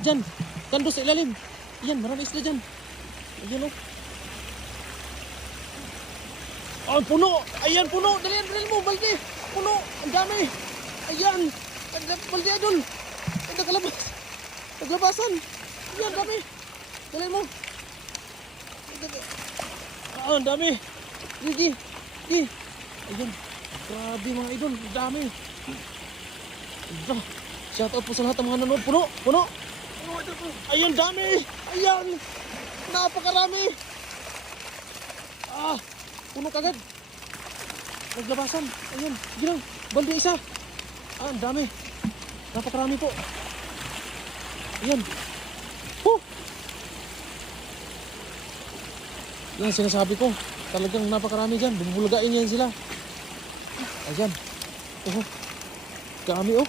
Dyan. Dyan doon sa ilalim. Ayan, marami isda dyan. Ayan oh. Oh, puno. Ayan, puno. Dalian mo, balde. Puno. Ang dami. Ayan. Balde idol. Ang nakalabas. Naglabasan. Ayan, dami. Dalian mo. Ah, ang dami. Gigi. Ayan. Grabe mga idol. Ang dami. Shout out po sa lahat ng mga nanonood. Puno. Ayan, dami. Ayan. Napakarami. Ah, puno kagad. Naglabasan. Ayan. Sige lang. Balde isa. Ah, ang dami. Napakarami po. Ayan. Yan sinasabi ko. Talagang napakarami dyan. Bubulgain yan sila. Ayan. Dami oh.